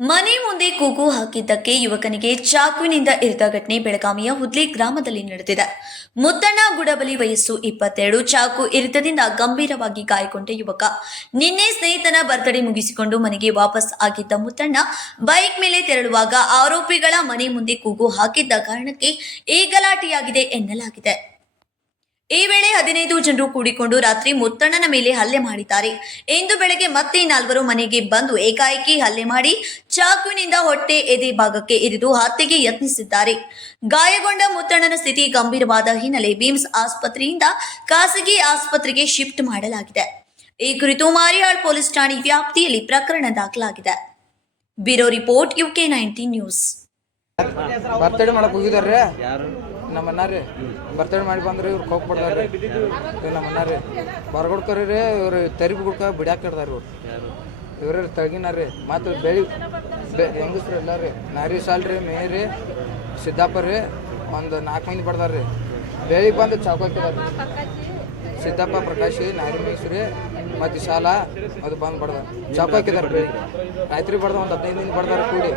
ಮನೆ ಮುಂದೆ ಕೂಗು ಹಾಕಿದ್ದಕ್ಕೆ ಯುವಕನಿಗೆ ಚಾಕುವಿನಿಂದ ಇರಿದ ಘಟನೆ ಬೆಳಗಾವಿಯ ಹುದ್ಲಿ ಗ್ರಾಮದಲ್ಲಿ ನಡೆದಿದೆ. ಮುದ್ದಣ್ಣ ಗುಡಬಲಿ ವಯಸ್ಸು ಇಪ್ಪತ್ತೆರಡು, ಚಾಕು ಇರಿತದಿಂದ ಗಂಭೀರವಾಗಿ ಗಾಯಗೊಂಡ ಯುವಕ. ನಿನ್ನೆ ಸ್ನೇಹಿತನ ಬರ್ತ್ಡೇ ಮುಗಿಸಿಕೊಂಡು ಮನೆಗೆ ವಾಪಸ್ ಆಗಿದ್ದ ಮುದ್ದಣ್ಣ ಬೈಕ್ ಮೇಲೆ ತೆರಳುವಾಗ ಆರೋಪಿಗಳ ಮನೆ ಮುಂದೆ ಕೂಗು ಹಾಕಿದ್ದ ಕಾರಣಕ್ಕೆ ಈ ಗಲಾಟೆಯಾಗಿದೆ ಎನ್ನಲಾಗಿದೆ. ಈ ವೇಳೆ ಹದಿನೈದು ಜನರು ಕೂಡಿಕೊಂಡು ರಾತ್ರಿ ಮುತ್ತಣ್ಣನ ಮೇಲೆ ಹಲ್ಲೆ ಮಾಡಿದ್ದಾರೆ. ಇಂದು ಬೆಳಗ್ಗೆ ಮತ್ತೆ ನಾಲ್ವರು ಮನೆಗೆ ಬಂದು ಏಕಾಏಕಿ ಹಲ್ಲೆ ಮಾಡಿ ಚಾಕುವಿನಿಂದ ಹೊಟ್ಟೆ ಎದೆ ಭಾಗಕ್ಕೆ ಇರಿದು ಹತ್ಯೆಗೆ ಯತ್ನಿಸಿದ್ದಾರೆ. ಗಾಯಗೊಂಡ ಮುತ್ತಣ್ಣನ ಸ್ಥಿತಿ ಗಂಭೀರವಾದ ಹಿನ್ನೆಲೆ ಬಿಮ್ಸ್ ಆಸ್ಪತ್ರೆಯಿಂದ ಖಾಸಗಿ ಆಸ್ಪತ್ರೆಗೆ ಶಿಫ್ಟ್ ಮಾಡಲಾಗಿದೆ. ಈ ಕುರಿತು ಮಾರಿಯಾಳ್ ಪೊಲೀಸ್ ಠಾಣೆ ವ್ಯಾಪ್ತಿಯಲ್ಲಿ ಪ್ರಕರಣ ದಾಖಲಾಗಿದೆ. Bureau report UK nineteen news. ನಮ್ಮ ಅನ್ನಾರಿ ಬರ್ತಡೇ ಮಾಡಿ ಬಂದ್ರೆ ಇವ್ರು ಕೋಕ್ ಬಿಡ್ತಾರೆ ಇವ್ರು ನಮ್ಮ ರೀ. ಬರ್ಗೊಡ್ಕರಿ ರೀ ಇವ್ರು ತೆರಿಬಿ ಗುಡ್ಕ ಬಿಡ್ಯಾಕ ಇಡ್ದಾರ ಇವ್ರು. ಇವ್ರ ತಳಗಿನಾರಿ ಮತ್ತು ಬೆಳಿ ಬೆ ಹೆಂಗಸ್ರಿ ಎಲ್ಲ ರೀ. ನಾರಿ ಸಾಲ್ ರೀ ಮೇ ರೀ ರೀ, ಒಂದು ನಾಲ್ಕು ಮಂದಿ ಬಡ್ದಾರ್ರಿ ಬೆಳಿಗ್ಗೆ ಬಂದು ಚಾಕು ಹಾಕಿದಾರ್ರಿ ಸಿದ್ದಪ್ಪ, ಪ್ರಕಾಶಿ, ನಾರಿ ಮೇಸ್ರಿ ಮತ್ತು ಶಾಲಾ ಅದು ಬಂದು ಬಡ್ದ ಚಾಕು ಹಾಕಿದಾರೆ ಬೆಳಿಗ್ಗೆ. ರಾತ್ರಿ ಬಡ್ದ ಒಂದು ಹದಿನೈದು ಮಂದಿ ಬಡ್ದಾರೆ ಕೂಡಿ.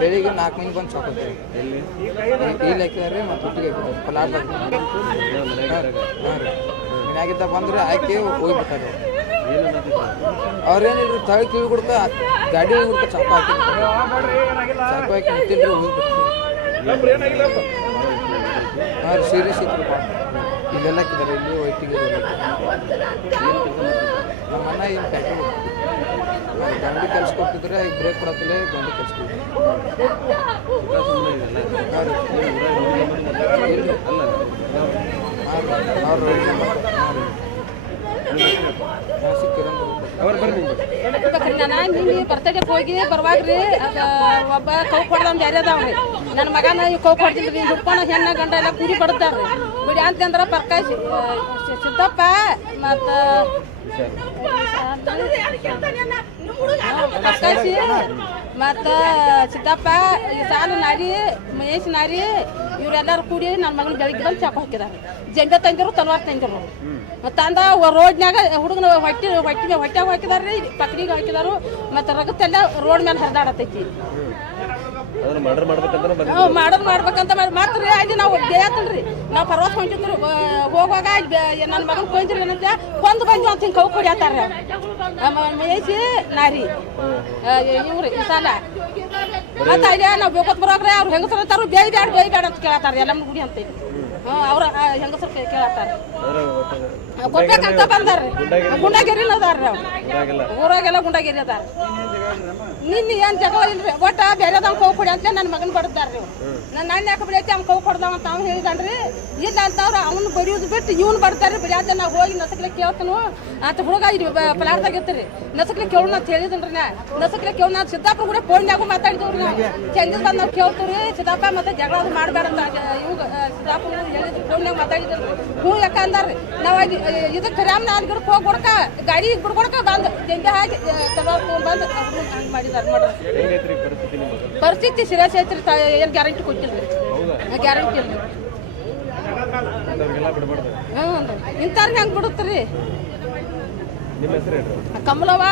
ಬೆಳಿಗ್ಗೆ ನಾಲ್ಕು ಮಂದಿ ಬಂದು ಚಾಕು ಹಾಕಿದಾರೆ. ಎಲ್ಲಿ ಇಲ್ಲಿ ಹಾಕಿದಾರೆ ಮತ್ತು ಹುಟ್ಟಿಗೆ ಹಾಕಿದ್ದಾರೆ ರೀ. ಮನ್ಯಾಗಿದ್ದ ಬಂದ್ರೆ ಹಾಕಿ ಹೋಗ್ಬಿಟ್ಟಾರೆ? ಅವ್ರೇನಿಲ್ರಿ ತಳಿ ಕಿವಿ ಕೊಡ್ಕ ಗಾಡಿ ಹುಡ್ಕ ಚಪ್ಪ ಹಾಕಿ ಚಪ್ಪ ಹಾಕಿ ಹೋಗ್ಬಿಟ್ಟು ಹಾಂ ಸೀರಿಯಸ್ ಇಲ್ಲೆಲ್ಲ ಹಾಕಿದ್ದಾರೆ ಇಲ್ಲಿ ವೈಟಿಗೆ ನಮ್ಮ ಅಣ್ಣ ಏನು ಫ್ಯಾಕ್ಟ್ರಿ ಗಂಡಿ ಕೆಲ್ಸ ಕೊಡ್ತಿದ್ರೆ ಈಗ ಬ್ರೇಕ್ ಕೊಡತ್ತಿಲ್ಲ ಗಂಡು ಕೆಲ್ಸ ಹೋಗಿ ಬರ್ವಾಗ್ರಿ. ಅದ ಒಬ್ಬ ಕೌ ಕೊಡ್ದವ್ ಬ್ಯಾರೆ ಅದಾವ್ರಿ. ನನ್ನ ಮಗನ ಕೌ ಕೊಡ್ದಿಲ್ರಿ ಹುಡ್ಕೊಂಡು ಹೆಣ್ಣ ಗಂಡ ಎಲ್ಲ ಕುರಿ ಕೊಡ್ತಾರೆ ಬಿಡಿ ಅಂತಂದ್ರ ಸಿ- ಸಿದ್ದಪ್ಪ ಮತ್ತು ಪರ್ಕಾಶಿ ಮತ್ತು ಸಿದ್ದಪ್ಪ, ಈ ಸಾಲು ನಾರಿ, ಮಹೇಶ್ ನಾರಿ, ಇವರೆಲ್ಲರೂ ಕೂಡಿ ನನ್ನ ಮಗನ ಬೆಳಿಗ್ಗೆ ಬಂದು ಚಾಕು ಹಾಕಿದಾರೆ. ಜಂಬೆ ತಂದಿರು ತಲವಾರ್ ತಂದಿರು ತಂದ ರೋಡ್ನ್ಯಾಗ ಹುಡುಗನ ಹೊಟ್ಟಿ ಹೊಟ್ಟಿ ಹೊಟ್ಟೆಗೆ ಹಾಕಿದಾರ್ರಿ ಪತ್ರಿಗೆ ಹಾಕಿದಾರು, ಮತ್ತು ರಗತ್ತೆಲ್ಲ ರೋಡ್ ಮೇಲೆ ಹರಿದಾಡತೈತಿ ನಾವು ಮಾಡೋದು ಮಾಡ್ಬೇಕಂತ ಮಾಡಿ ಮತ್ತೆ ರೀ ಅಲ್ಲಿ ನಾವು ಬೇಯತ್ತಲ್ರಿ ನಾವು ಪರ್ವತ ಹೊಂಟಿದ್ರು ಹೋಗುವಾಗ ನನ್ನ ಮಗನ ಕೊಯ್ದ್ರಿ ಏನಂತ ಕೊಂದು ಬಂದ್ವಿ ಅಂತ ಹಿಂಗೆ ಕೌ ಕೊಡ್ಯಾತಾರ. ಮೇಸಿ ನಾರಿ ಇವ್ರಿ ಸಲ ಮತ್ತೆ ಅಲ್ಲಿ ನಾವು ಬೇಕೋತ್ ಬರೋಕ್ರೆ ಅವ್ರು ಹೆಂಗಸರು ಅಂತಾರು ಬೇಯ್ ಬ್ಯಾಡ ಬೇಯ್ ಬ್ಯಾಡ ಅಂತ ಕೇಳತ್ತಾರ ಎಲ್ಲ ಗುಡಿ ಅಂತ. ಹ್ಞೂ ಅವ್ರ ಹೆಂಗಸರು ಕೇಳತ್ತಾರ ಕೊಡ್ಬೇಕಂತ ಬಂದಾರ್ರಿ ಗುಂಡಾಗಿರಿನ ಅದಾರ್ರಿ ಅವ್ರು. ಊರಾಗೆಲ್ಲ ಗುಂಡಾಗಿರಿ ಅದಾರ. ನಿನ್ನ ಏನ್ ಜಗಳ ಇಲ್ರಿ? ಒಟ್ಟ ಬೇರೆದವ್ ಕೌ ಕೊಡಿ ಅಂತ ನನ್ನ ಮಗನ್ ರೀ ನನ್ನ ಅಣ್ಣ ಯಾಕೆ ಬೆಳೆಯತಿ ಅವ್ನು ಕೌ ಕೊಡ್ದಾವ ಅಂತ ಅವ್ನು ಹೇಳಿದನ್ರಿ. ಇಲ್ಲ ಅಂತವ್ರು ಅವ್ನು ಬಡಿಯೋದು ಬಿಟ್ಟು ಇವ್ನು ಬಡ್ತಾರ್ರಿ ರೀ. ಅಂತ ನಾವು ಹೋಗಿ ನಸಕ್ಲೆ ಕೇಳ್ತನು. ಅಂತ ಹುಡುಗ ಇಲ್ಲಿ ಪ್ಲಾಟ್ದಾಗ ಇರ್ತೀರಿ. ನಸಕ್ಲೆ ಕೇಳೋಣ ಅಂತ ಹೇಳಿದನ್ರಿ ನಾ. ನಸಕ್ಲೆ ಕೇಳೋಣ ಅಂತ ಸಿದ್ದಾಪುರ ಕೂಡ ಫೋನ್ಯಾಗೂ ಮಾತಾಡಿದವ್ರಿ ನಾವು. ಚಂದಿಸ್ ಬಂದು ನಾವು ಕೇಳ್ತೀವಿ ಸಿದ್ದಾಪ ಮತ್ತೆ ಜಗಳ ಅದು ಮಾಡಬೇಡ ಅಂತ ಇವಾಗ ಸಿದ್ದಾಪುರ ಹೇಳಿದ್ರು. ಫೋನ್ಯಾಗ ಮಾತಾಡಿದ್ರು ಹ್ಞೂ ಯಾಕ ಅಂದಾರ್ರಿ? ನಾವು ಅಲ್ಲಿ ಇದಕ್ಕೆ ರಾಮನ ಗಿಡಕ್ಕೆ ಹೋಗಿ ಕೊಡ್ಕ ಗಾಡಿ ಬಿಡ್ಕೊಡ್ಕ ಬಂದು. ಜಂಗೆ ಹಾಕಿ ತಗೊಂಡ್ ಬಂದು. ಹಂಗೆ ಮಾಡಿದಾರೆ ನೋಡ್ರಿ. ಪರಿಸ್ಥಿತಿ ಸಿರಿಯಸ್ ಐತ್ರಿ ಏನು ಗ್ಯಾರಂಟಿ ಕೊಟ್ಟಿಲ್ರಿ? ಗ್ಯಾರಂಟಿ ಇಲ್ರಿ. ಹ್ಞೂ ಇಂಥವ್ರಿಗೆ ಹೆಂಗೆ ಬಿಡುತ್ತೀರಿ ನಿಮ್ಮ ಹೆಸರು ಹೇಳ್ರಿ. ಕಮಲವ